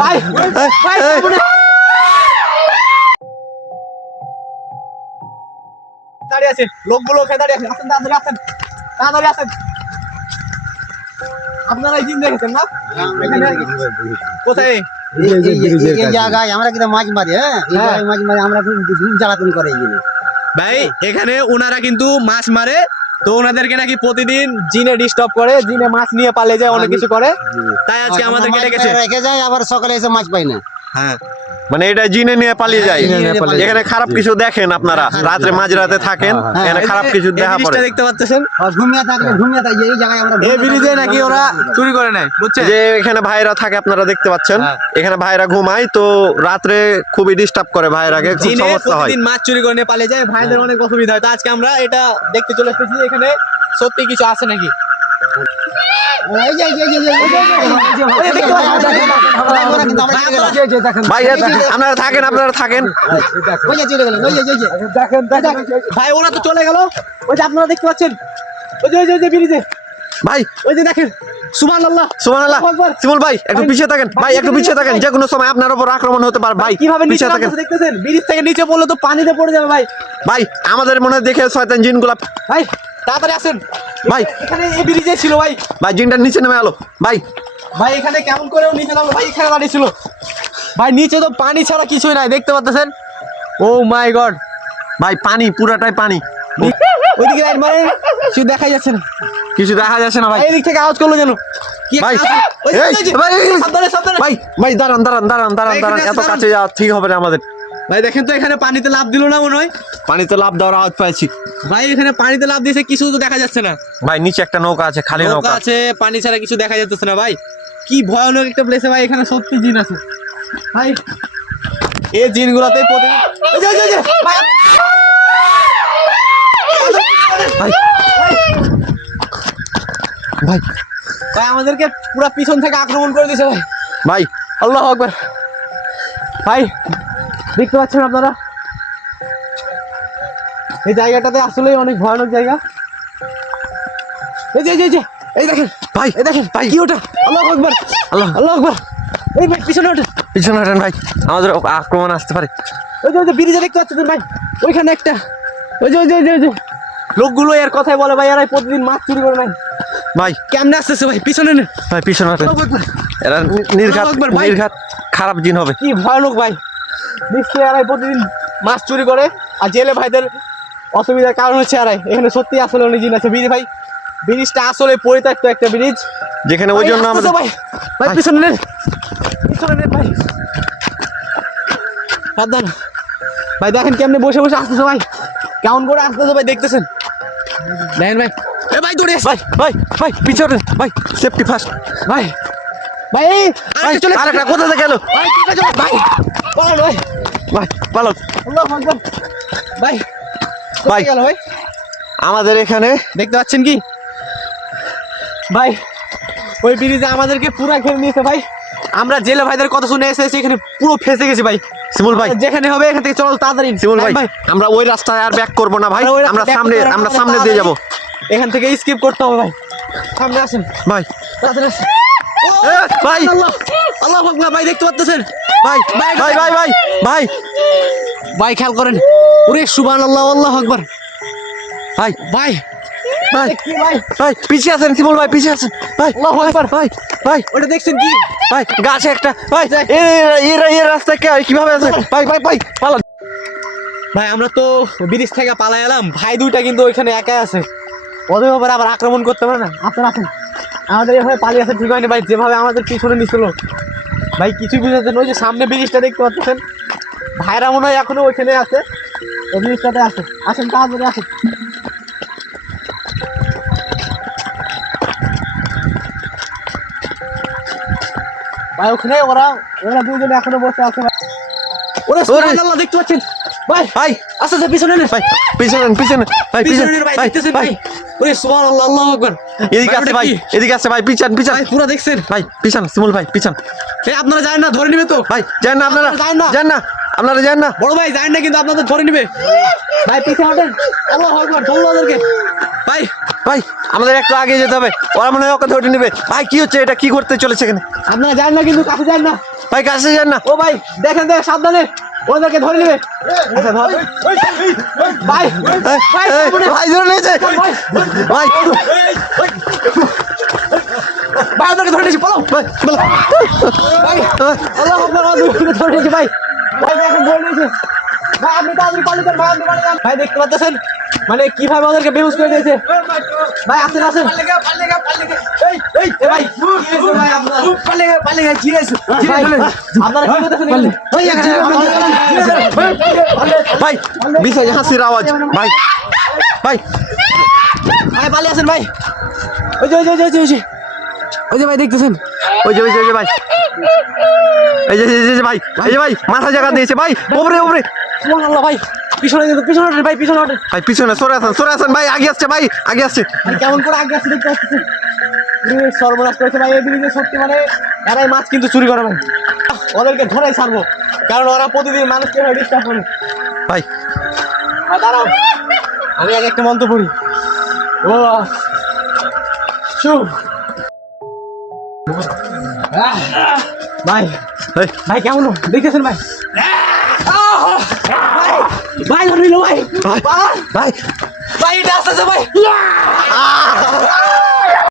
ভাই ভাই দাঁড়িয়ে আছে, লোকগুলো ওখানে দাঁড়িয়ে আছে। আসেন তাড়াতাড়ি, আসেন তাড়াতাড়ি, আসেন। আপনারা এই জিন দেখেছেন না? কোথায়? এই জায়গায় আমরা কিন্তু মাছ মারি, হ্যাঁ এই জায়গায় মাছ মারি আমরা, খুব জ্বালাতন করে এই জিনিস। ভাই এখানে ওনারা কিন্তু মাছ মারে, তো ওনাদেরকে নাকি প্রতিদিন জিনে ডিস্টার্ব করে, জিনে মাছ নিয়ে পালিয়ে যায়, অনেক কিছু করে, তাই আজকে আমাদেরকে ডেকেছে। রেখে যায় আবার সকালে এসে মাছ পাই না। হ্যাঁ মানে এটা জিনে নিয়ে পালিয়ে যায়। এখানে খারাপ কিছু দেখেন আপনারা, রাত্রে মাঝরাতে থাকেন, এখানে খারাপ কিছু দেখা পড়ে। দেখতে পাচ্ছেন, ঘুমিয়ে থাকলে ঘুমিয়ে থাকি এই জায়গায় আমরা। এই ব্রিজে নাকি ওরা চুরি করে নেয়, বুঝছেন? যে এখানে ভাইরা থাকে আপনারা দেখতে পাচ্ছেন, এখানে ভাইরা ঘুমায়, তো রাত্রে খুবই ডিস্টার্ব করে ভাইরাকে, খুব জিনে সমস্যা হয়। প্রতিদিন মাছ চুরি করে নিয়ে পালিয়ে যায়, ভাইদের অনেক অসুবিধা হয়। তো আজকে আমরা এটা দেখতে চলে এসেছি, এখানে সত্যি কিছু আছে নাকি। এই যে ভাই আপনারা থাকেন, আপনারা থাকেন। ভাই ওরা তো চলে গেল, ওই যে আপনারা দেখতে পাচ্ছেন, ওই যে ব্রিজে, ভাই ওই যে দেখেন। সুবহানাল্লাহ সুবহানাল্লাহ। শিমুল ভাই একটু পিছিয়ে থাকেন, ভাই একটু পিছিয়ে থাকেন, যে কোনো সময় আপনার উপর আক্রমণ হতে পারে। ভাই কিভাবে নিচে পিছিয়ে থাকেন দেখতেছেন, ব্রিজ থেকে নিচে পড়লে তো পানিতে পড়ে যাবে ভাই। ভাই, আমাদের মনে হয় দেখে শয়তান জিনগুলা। ভাই তাড়াতাড়ি আসেন ভাই এখানে, এই ব্রিজে ছিল ভাই। ভাই জিনটা নিচে নেমে এলো ভাই। ভাই এখানে কেমন করে নিচে নামলো ভাই? এখানে দাঁড়িয়ে ছিল ভাই, নিচে তো পানি ছাড়া কিছুই নাই, দেখতে পাচ্ছেন। ও মাই গড ভাই পানি, পুরাটাই পানি, ওইদিকে লাইট মারেন, কিছু দেখাই যাচ্ছে না, কিছু দেখা যাচ্ছে না ভাই। এই দিক থেকে আওয়াজ করলো যেন কি ভাই ওই যে, এই, ওই যে, ভাই, এই, সাবধানে সাবধানে ভাই ভাই দাঁড়ান দাঁড়ান দাঁড়ান দাঁড়ান এখানে দাঁড়ান, আছে, এত দাঁড়ান। কাছে যাওয়া ঠিক হবে না আমাদের। ভাই দেখেন তো, এখানে পানিতে লাফ দিল না মনে হয়। পানিতে লাফ দেওয়ার আওয়াজ পাইছি ভাই এখানে পানিতে লাফ দিয়েছে, কিছু তো দেখা যাচ্ছে না। ভাই। নিচে একটা নৌকা আছে, খালি নৌকা নৌকা। আছে, পানি ছাড়া কিছু দেখা যাচ্ছে না ভাই। কি ভয়ানক একটা প্লেসে ভাই, এখানে সত্যি জিন আছে ভাই। এই জিনগুলোতে প্রতিদিন ওই যে, ওই যে, ওই যে, ভাই, ভাই ভাই ভাই আমাদেরকে পুরো পিছন থেকে আক্রমণ করে দিয়েছে ভাই। ভাই আল্লাহু আকবার। ভাই দেখতে পাচ্ছেন আপনারা, এই জায়গাটাতে আসলেই অনেক ভয়ানক জায়গা। এই যে, এই যে, এই যে, এই দেখেন ভাই এই দেখেন ভাই কি ওটা, আল্লাহু আকবার, আল্লাহ আল্লাহু আকবার। এই ভাই পিছনে ওঠেন, পিছনে হাঁটেন ভাই, আমাদের আক্রমণ আসতে পারে। ওই যে ব্রিজে দেখতে পাচ্ছেন ভাই, ওইখানে একটা, ওই যে, ওই যে, ওই যে, ওই যে লোকগুলো এর কথাই বলে ভাই, এরাই প্রতিদিন মাছ চুরি করে নাই। ভাই কেমনে আসতেছে ভাই, পিছনে নেন ভাই পিছনে হাঁটেন, আল্লাহু আকবার। এরা নির্ঘাত আল্লাহু আকবার ভাই। নির্ঘাত খারাপ জিন হবে। কি ভয়ানক ভাই, নিশ্চয়ই এরাই প্রতিদিন মাছ চুরি করে, আর জেলে ভাইদের অসুবিধার কারণ হচ্ছে এরাই। এখানে সত্যি আসলে অনেক জিনিস আছে। ব্রিজ ভাই, ব্রিজটা আসলে পরিত্যক্ত একটা ব্রিজ, যেখানে ওই জন্য আমাদের ভাই ভাই পিছনে নেন, পিছনে নেন ভাই, সাবধান ভাই। দেখেন কেমনে বসে বসে আসতেছে ভাই, কেমন করে আসতেছে ভাই, দেখতেছেন দেখেন ভাই। এ ভাই দৌড়ে ভাই ভাই ভাই পিছনে ভাই, সেফটি ফার্স্ট ভাই, ভাই এই ভাই। চলে আরেকটা কোথা থেকে এলো ভাই, ঠিক আছে ভাই, পালান ভাই, ভাই? পালো আল্লাহু আকবার। ভাই ভাই। ভাই গেল ভাই, আমাদের এখানে দেখতে পাচ্ছেন কি ভাই, ওই ব্রিজে আমাদেরকে পুরা ঘিরে নিয়েছে ভাই। আমরা জেলে ভাইদের কথা শুনে এসেছি, এখানে পুরো ফেসে গেছি ভাই। শিমুল ভাই, যেখানে হবে এখান থেকে চলো তাড়াতাড়ি। শিমুল ভাই আমরা ওই রাস্তায় আর ব্যাক করব না ভাই, ওই আমরা back সামনে করতে হবে না, আমরা আমাদের সামনে দিয়ে যাব তাড়াতাড়ি এখান থেকে স্কিপ করতে হবে ভাই। সামনে আসেন ভাই। তাড়াতাড়ি আসেন। এ, ভাই আল্লাহ আল্লাহু আকবার ভাই, দেখতে পাচ্ছেন ভাই ভাই ভাই ভাই ভাই ভাই ভাই, খেয়াল করেন, ওরে সুবহানাল্লাহ, আল্লাহু আকবার। ভাই ভাই ভাই কি ভাই, ভাই পিছিয়ে আছেন শিমুল ভাই, পিছিয়ে আছেন ভাই। আল্লাহু আকবার। ভাই ভাই ওটা দেখছেন কি ভাই, গাছে একটা ভাই, এর রাস্তায় কিভাবে আছে ভাই? ভাই ভাই পালা ভাই, আমরা তো ব্রিজ থেকে পালাই এলাম ভাই, দুইটা কিন্তু ওইখানে একাই আছে, ওদের ব্যাপারে আবার আক্রমণ করতে পারে না। আপনারা আসেন, আমাদের এভাবে পালিয়ে আসে ঠিক হয়নি ভাই, যেভাবে আমাদের পিছনে নিছিল ভাই, কিছুই বুঝাচ্ছেন। ওই যে সামনে ব্রিজটা দেখতে পাচ্ছেন, ভাইরা মনে হয় এখনো ওইখানে আছে, ওই ব্রিজটাতে আছে। আসেন তাড়াতাড়ি আসেন। ভাই ওখানে ওরা দুইজনে এখনো বসে আছে ভাই। ওরে সুবহানাল্লাহ, দেখতে পাচ্ছেন ভাই, ভাই আস্তে আস্তে পিছনে নেন ভাই, পিছনে পিছনে ভাই, পিছনে পিছনে নেন ভাই, ভাই দেখতেছেন ভাই, ভাই। ওরে সুবহানাল্লাহ, আল্লাহু আকবার। এদিকে আছে ভাই, এদিকে আছে ভাই, পিছন পিছন ভাই পুরো দেখছেন ভাই, পিছন শিমুল ভাই, পিছন এই আপনারা জানেন না, ধরে নিবে তো ভাই। যান না আপনারা, যান না। যান না আপনারা, যান না বড় ভাই, জানেন না কিন্তু আপনাদের ধরে নিবে ভাই, পিছে হটেন। আল্লাহু আকবার, ধরলো ওদেরকে ভাই। ভাই। আমাদের একটু আগে যেতে হবে, ওরা মনে হয় ওকে ধরে নেবে ভাই। কি হচ্ছে এটা, কি করতে চলেছে এখানে? আপনারা জানেন না কিন্তু, কাছে যান না। ভাই কাছে যান না। ও ভাই দেখেন দেখ সাবধানে ওদেরকে ধরে নেবে আচ্ছা ধর ভাই ভাই সামনে। ভাই ধরে নিয়েছে ভাই ভাই ভাই ওদেরকে ধরে নিয়েছি বলো ভাই বলো। ভাই আল্লাহ আকবার ওদেরকে ধরে নিয়েছি ভাই ভাই দেখেন ধরে নিয়েছে ভাই আপনি তাড়াতাড়ি পালিয়ে যান ভাই আপনি পালিয়ে যান ভাই দেখতে পাচ্ছেন মানে কিভাবে ওদেরকে বেহুশ করে দিয়েছে ভাই আসেন আসেন এই ভাই ভাই আপনারা কি করতেছেন এখানে? ভাই বিশাল হাসির আওয়াজ ভাই ভাই ভাই পালিয়ে আসেন ভাই ওই যে ওই যে ওই যে ওই যে ওই যে ভাই দেখতেছেন ওই যে ভাই এই যে ভাই এই যে ভাই মাথা জায়গা দিয়েছে ভাই ওপরে ওপরে সুবহানাল্লাহ ভাই পিছনে কিন্তু পিছনে ওঠেন ভাই পিছনে ওঠেন ভাই পিছনে সরে আসেন ভাই আগে আসছে ভাই আগে আসছে ভাই কেমন করে আগে আসছে দেখতে আসতেছেন সর্বনাশ করেছে ভাই এই ব্রিজে সত্যি মানে এরাই মাছ কিন্তু চুরি করে ভাই ওদেরকে ধরাই ছাড়বো কারণ ওরা প্রতিদিন মানুষকে ডিস্টার্ব করে ভাই দাঁড়াও আমি আগে একটা মন্ত্র পড়ি ও শুভ ভাই এই, ভাই কেমন দেখতেছেন ভাই ভাই ভাই ধরে নিল ভাই ভাই ভাই ভাই এটা আসতেছে ভাই